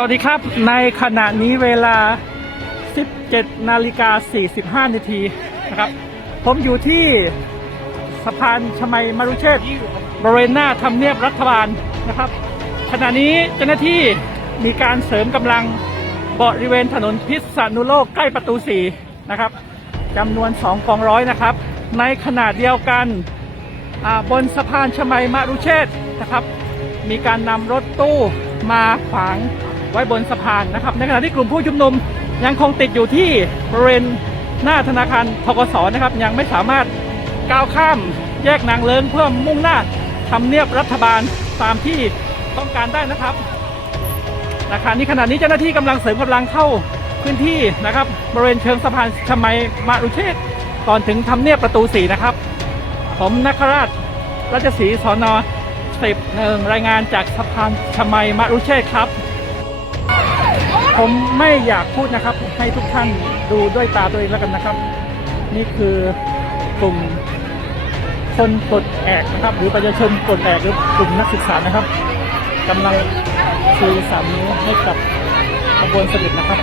สวัสดีครับ ในขณะนี้เวลา 17 นาฬิกา 45 นาทีนะครับ ผมอยู่ที่สะพานชมัยมารุเชษบริเวณหน้าทำเนียบรัฐบาลนะครับ ขณะนี้เจ้าหน้าที่มีการเสริมกำลังบริเวณถนนพิษณุโลกใกล้ประตู 4 นะครับจำนวน 2 กองร้อยนะครับ ในขณะเดียวกันบนสะพานชมัยมารุเชษนะครับ มีการนำรถตู้มาขวาง ไว้บนสะพานนะครับ ในขณะที่กลุ่มผู้ชุมนุมยังคงติดอยู่ที่บริเวณหน้าธนาคารทกสนะครับ ยังไม่สามารถก้าวข้ามแยกนางเลิงเพื่อมุ่งหน้าทำเนียบรัฐบาลตามที่ต้องการได้นะครับนะคะนี้ขณะนี้เจ้าหน้าที่กำลังเสริมกำลังเข้าพื้นที่นะครับบริเวณเชิงสะพานชมัยมารุเชษฐ์ก่อนถึงทำเนียบประตูสีนะครับ ผมนักราชราชสีสอนอสิบหนึ่งรายงานจากสะพานชมัยมารุเชษฐ์ครับ ผมไม่อยากพูดนะครับ ให้ทุกท่านดูด้วยตาตัวเองแล้วกันนะครับ นี่คือกลุ่มคนปลดแอกนะครับ หรือประชาชนปลดแอกหรือกลุ่มนักศึกษานะครับกำลังชูสามนิ้วให้กับขบวนเสด็จนะครับ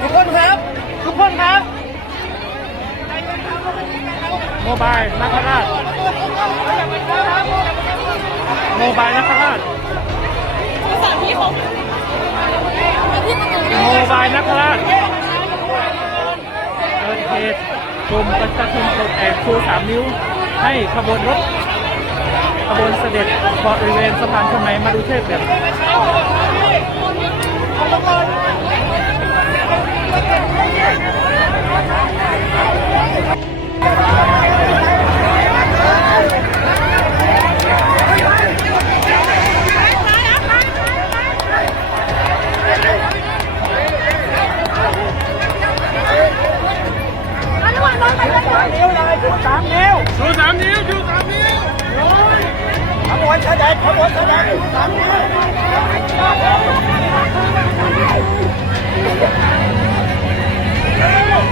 ทุกคนครับ ทุกคนครับ โมบายนักราชโมบายนักราชสามีของโมบายนักราชเกิดเหตุกลุ่มประชาชนปลดแอกชูสามนิ้ว ให้ขบวนรถขบวนเสด็จบริเวณสะพานชมัยมาดูเทพแบบ ชูสามนิ้วชูสามนิ้วขบวนเสด็จขบวนเสด็จชูสามนิ้ว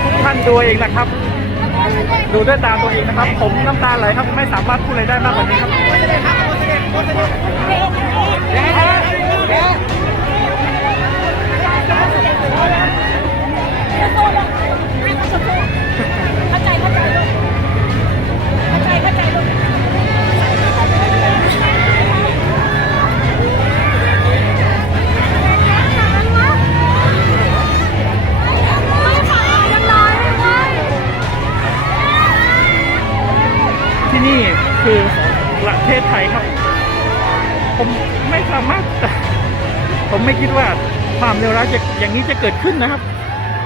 ทุกท่านดูเองนะครับ ดูด้วยตาตัวเองนะครับ ผมน้ำตาไหลครับไม่สามารถพูดอะไรได้มากกว่านี้ครับเข้า คือประเทศไทยครับ ผมไม่สามารถ ผมไม่คิดว่าความเลวร้ายจะอย่างนี้จะเกิดขึ้นนะครับ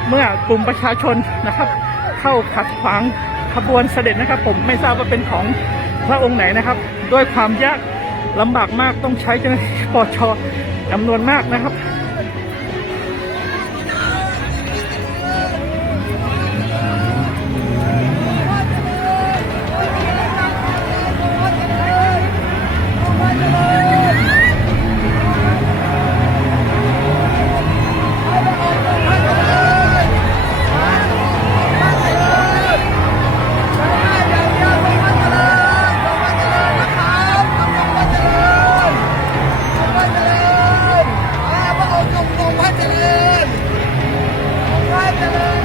เมื่อกลุ่มประชาชนนะครับ เข้าขัดขวางขบวนเสด็จนะครับ ผมไม่ทราบว่าเป็นของพระองค์ไหนนะครับ ด้วยความยากลำบากมากต้องใช้เจ้าหน้าที่ปชจำนวนมากนะครับ องค์ทรงทรงพระเจริญพระเจริญ